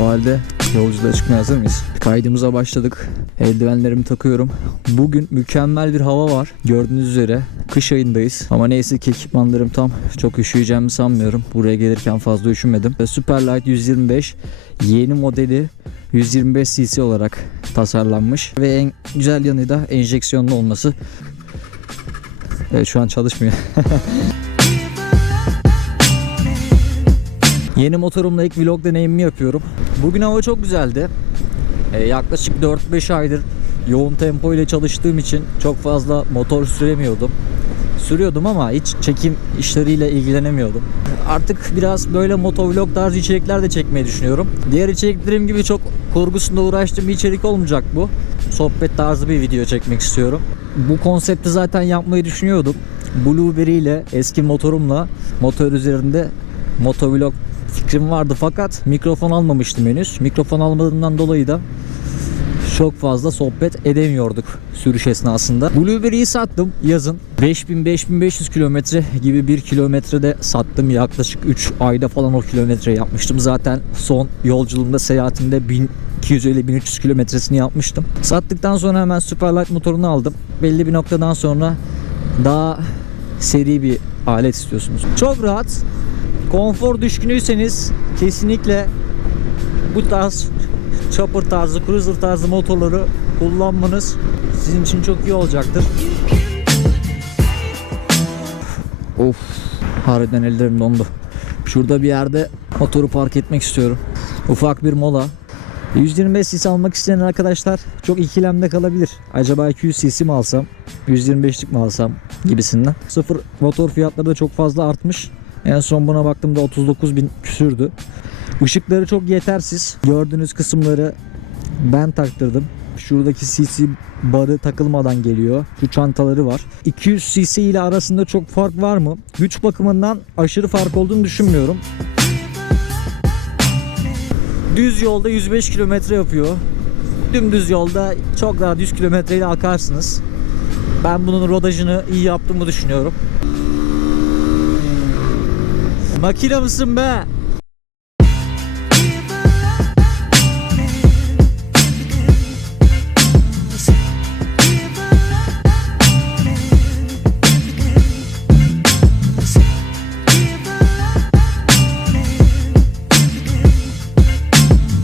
O halde yolculuğa çıkmaya hazır mıyız? Kaydımıza başladık. Eldivenlerimi takıyorum. Bugün mükemmel bir hava var. Gördüğünüz üzere kış ayındayız. Ama neyse ki ekipmanlarım tam. Çok üşüyeceğimi sanmıyorum. Buraya gelirken fazla üşümedim. Superlight 125 yeni modeli 125 cc olarak tasarlanmış. Ve en güzel yanı da enjeksiyonlu olması. Evet şu an çalışmıyor. Yeni motorumla ilk vlog deneyimimi yapıyorum. Bugün hava çok güzeldi. Ee, yaklaşık 4-5 aydır yoğun tempo ile çalıştığım için çok fazla motor süremiyordum. Sürüyordum ama hiç çekim işleriyle ilgilenemiyordum. Artık biraz böyle motovlog tarzı içerikler de çekmeyi düşünüyorum. Diğer içeriklerim gibi çok kurgusunda uğraştığım bir içerik olmayacak bu. Sohbet tarzı bir video çekmek istiyorum. Bu konsepti zaten yapmayı düşünüyordum. Blueberry ile eski motorumla motor üzerinde motovlog fikrim vardı fakat mikrofon almamıştım henüz. Mikrofon almadığımdan dolayı da çok fazla sohbet edemiyorduk sürüş esnasında. Blueberry'yi sattım yazın. 5000-5500 kilometre gibi bir kilometrede sattım. Yaklaşık 3 ayda falan o kilometre yapmıştım. Zaten son yolculuğumda seyahatimde 1250-1300 kilometresini yapmıştım. Sattıktan sonra hemen Superlight motorunu aldım. Belli bir noktadan sonra daha seri bir alet istiyorsunuz. Çok rahat. Konfor düşkünüyseniz kesinlikle bu tarz chopper tarzı, cruiser tarzı motorları kullanmanız sizin için çok iyi olacaktır. Of, harbiden ellerim dondu. Şurada bir yerde motoru park etmek istiyorum. Ufak bir mola. 125 cc almak isteyen arkadaşlar çok ikilemde kalabilir. Acaba 200 cc mi alsam, 125'lik mi alsam gibisinden. Sıfır motor fiyatları da çok fazla artmış. En son buna baktığımda 39 bin küsürdü. Işıkları çok yetersiz. Gördüğünüz kısımları ben taktırdım. Şuradaki CC barı takılmadan geliyor. Şu çantaları var. 200 cc ile arasında çok fark var mı? Güç bakımından aşırı fark olduğunu düşünmüyorum. Düz yolda 105 kilometre yapıyor. Dümdüz yolda çok rahat 100 kilometre ile akarsınız. Ben bunun rodajını iyi yaptığımı düşünüyorum. Makine mısın be?